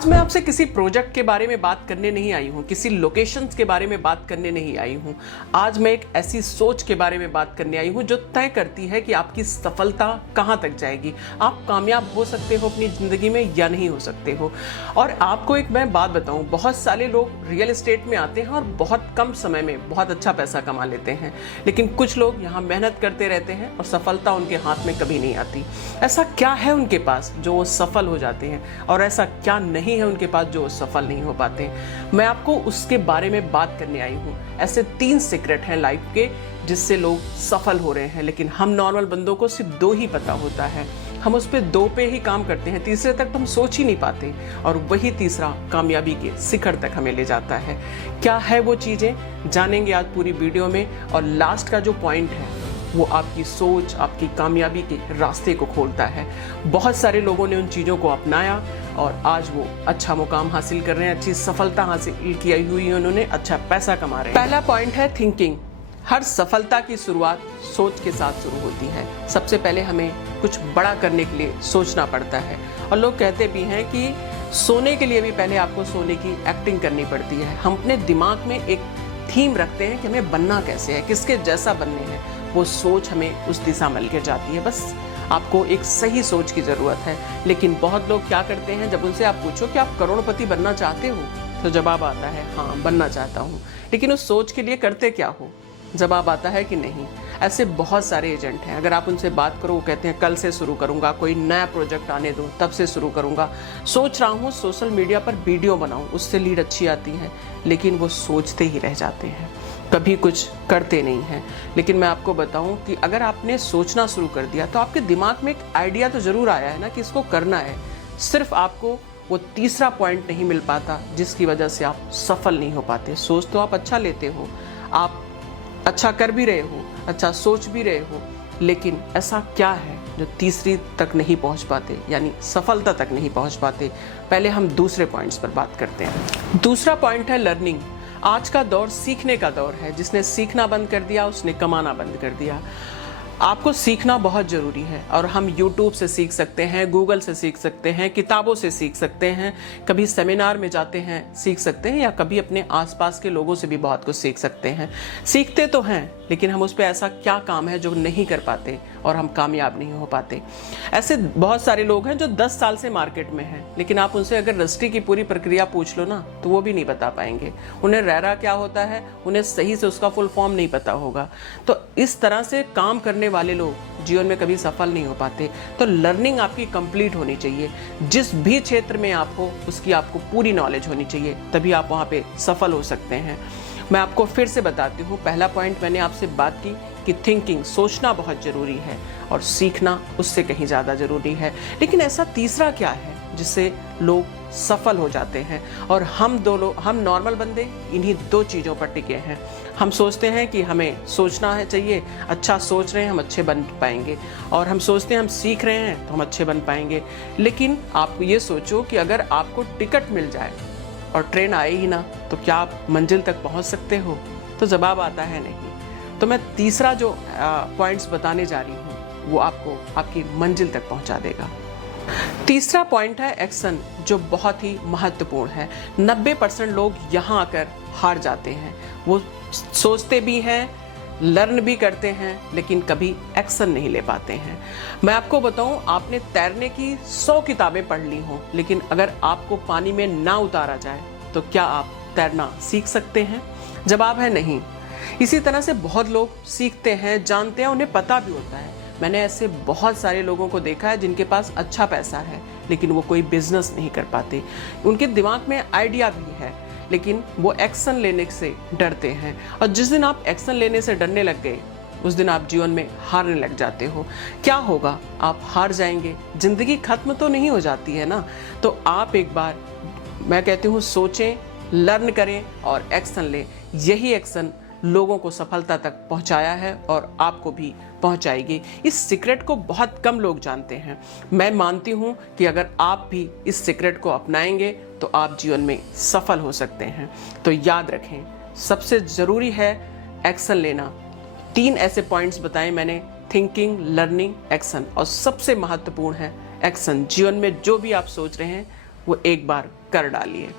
आज मैं आपसे किसी प्रोजेक्ट के बारे में बात करने नहीं आई हूँ, किसी लोकेशंस के बारे में बात करने नहीं आई हूँ। आज मैं एक ऐसी सोच के बारे में बात करने आई हूँ जो तय करती है कि आपकी सफलता कहाँ तक जाएगी। आप कामयाब हो सकते हो अपनी ज़िंदगी में या नहीं हो सकते हो। और आपको एक मैं बात बताऊँ, बहुत सारे लोग रियल एस्टेट में आते हैं और बहुत कम समय में बहुत अच्छा पैसा कमा लेते हैं, लेकिन कुछ लोग यहाँ मेहनत करते रहते हैं और सफलता उनके हाथ में कभी नहीं आती। ऐसा क्या है उनके पास जो वो सफल हो जाते हैं और ऐसा क्या नहीं है उनके पास जो सफल नहीं हो पाते। मैं आपको उसके बारे में बात करने आई हूँ। ऐसे 3 सीक्रेट हैं लाइफ के जिससे लोग सफल हो रहे हैं, लेकिन हम नॉर्मल बंदों को सिर्फ 2 ही पता होता है। हम उस पे 2 पे ही काम करते हैं, तीसरे तक तो हम सोच ही नहीं पाते, और वही तीसरा कामयाबी के शिखर तक हमें ले जाता है। क्या है वो चीजें, जानेंगे आज पूरी वीडियो में। और लास्ट का जो पॉइंट है वो आपकी सोच, आपकी कामयाबी के रास्ते को खोलता है। बहुत सारे लोगों ने उन चीज़ों को अपनाया और आज वो अच्छा मुकाम हासिल कर रहे हैं, अच्छी सफलता हासिल की हुई है उन्होंने, अच्छा पैसा कमा रहे हैं। पहला पॉइंट है थिंकिंग। हर सफलता की शुरुआत सोच के साथ शुरू होती है। सबसे पहले हमें कुछ बड़ा करने के लिए सोचना पड़ता है, और लोग कहते भी हैं कि सोने के लिए भी पहले आपको सोने की एक्टिंग करनी पड़ती है। हम अपने दिमाग में एक थीम रखते हैं कि हमें बनना कैसे है, किसके जैसा बनने हैं। वो सोच हमें उस दिशा में लेकर जाती है। बस आपको एक सही सोच की ज़रूरत है। लेकिन बहुत लोग क्या करते हैं, जब उनसे आप पूछो कि आप करोड़पति बनना चाहते हो, तो जवाब आता है हाँ बनना चाहता हूँ। लेकिन उस सोच के लिए करते क्या हो? जवाब आता है कि नहीं। ऐसे बहुत सारे एजेंट हैं, अगर आप उनसे बात करो वो कहते हैं कल से शुरू करूँगा, कोई नया प्रोजेक्ट आने दो तब से शुरू करूँगा, सोच रहा हूँ सोशल मीडिया पर वीडियो बनाऊँ उससे लीड अच्छी आती है। लेकिन वो सोचते ही रह जाते हैं, कभी कुछ करते नहीं हैं। लेकिन मैं आपको बताऊं कि अगर आपने सोचना शुरू कर दिया तो आपके दिमाग में एक आइडिया तो ज़रूर आया है ना कि इसको करना है। सिर्फ आपको वो तीसरा पॉइंट नहीं मिल पाता जिसकी वजह से आप सफल नहीं हो पाते। सोच तो आप अच्छा लेते हो, आप अच्छा कर भी रहे हो, अच्छा सोच भी रहे हो, लेकिन ऐसा क्या है जो तीसरी तक नहीं पहुंच पाते, यानी सफलता तक नहीं पहुंच पाते। पहले हम दूसरे पॉइंट्स पर बात करते हैं। दूसरा पॉइंट है लर्निंग। आज का दौर सीखने का दौर है। जिसने सीखना बंद कर दिया उसने कमाना बंद कर दिया। आपको सीखना बहुत ज़रूरी है, और हम YouTube से सीख सकते हैं, गूगल से सीख सकते हैं, किताबों से सीख सकते हैं, कभी सेमिनार में जाते हैं सीख सकते हैं, या कभी अपने आसपास के लोगों से भी बहुत कुछ सीख सकते हैं। सीखते तो हैं, लेकिन हम उस पर ऐसा क्या काम है जो नहीं कर पाते और हम कामयाब नहीं हो पाते। ऐसे बहुत सारे लोग हैं जो 10 साल से मार्केट में हैं, लेकिन आप उनसे अगर रजिस्ट्री की पूरी प्रक्रिया पूछ लो ना तो वो भी नहीं बता पाएंगे। उन्हें रेरा क्या होता है, उन्हें सही से उसका फुल फॉर्म नहीं पता होगा। तो इस तरह से काम करने वाले लोग जीवन में कभी सफल नहीं हो पाते। तो लर्निंग आपकी कंप्लीट होनी चाहिए। जिस भी क्षेत्र में आप हो उसकी आपको पूरी नॉलेज होनी चाहिए, तभी आप वहाँ पे सफल हो सकते हैं। मैं आपको फिर से बताती हूँ, पहला पॉइंट मैंने आपसे बात की कि थिंकिंग, सोचना बहुत ज़रूरी है, और सीखना उससे कहीं ज़्यादा ज़रूरी है। लेकिन ऐसा तीसरा क्या है जिससे लोग सफल हो जाते हैं? और हम नॉर्मल बंदे इन्हीं 2 चीज़ों पर टिके हैं। हम सोचते हैं कि हमें सोचना है चाहिए, अच्छा सोच रहे हैं हम अच्छे बन पाएंगे, और हम सोचते हैं हम सीख रहे हैं तो हम अच्छे बन पाएंगे। लेकिन आप ये सोचो कि अगर आपको टिकट मिल जाए और ट्रेन आए ही ना, तो क्या आप मंजिल तक पहुंच सकते हो? तो जवाब आता है नहीं। तो मैं तीसरा जो पॉइंट्स बताने जा रही हूँ वो आपको आपकी मंजिल तक पहुंचा देगा। तीसरा पॉइंट है एक्शन, जो बहुत ही महत्वपूर्ण है। 90% लोग यहाँ आकर हार जाते हैं। वो सोचते भी हैं, लर्न भी करते हैं, लेकिन कभी एक्शन नहीं ले पाते हैं। मैं आपको बताऊं, आपने तैरने की 100 किताबें पढ़ ली हों, लेकिन अगर आपको पानी में ना उतारा जाए तो क्या आप तैरना सीख सकते हैं? जवाब है नहीं। इसी तरह से बहुत लोग सीखते हैं, जानते हैं, उन्हें पता भी होता है। मैंने ऐसे बहुत सारे लोगों को देखा है जिनके पास अच्छा पैसा है, लेकिन वो कोई बिजनेस नहीं कर पाते। उनके दिमाग में आइडिया भी है, लेकिन वो एक्शन लेने से डरते हैं, और जिस दिन आप एक्शन लेने से डरने लग गए उस दिन आप जीवन में हारने लग जाते हो। क्या होगा? आप हार जाएंगे। जिंदगी खत्म तो नहीं हो जाती है ना। तो आप एक बार, मैं कहती हूँ, सोचें, लर्न करें और एक्शन लें। यही एक्शन लोगों को सफलता तक पहुंचाया है और आपको भी पहुंचाएगी। इस सीक्रेट को बहुत कम लोग जानते हैं। मैं मानती हूं कि अगर आप भी इस सीक्रेट को अपनाएंगे तो आप जीवन में सफल हो सकते हैं। तो याद रखें, सबसे ज़रूरी है एक्शन लेना। 3 ऐसे पॉइंट्स बताए मैंने, थिंकिंग, लर्निंग, एक्शन, और सबसे महत्वपूर्ण है एक्शन। जीवन में जो भी आप सोच रहे हैं वो एक बार कर डालिए।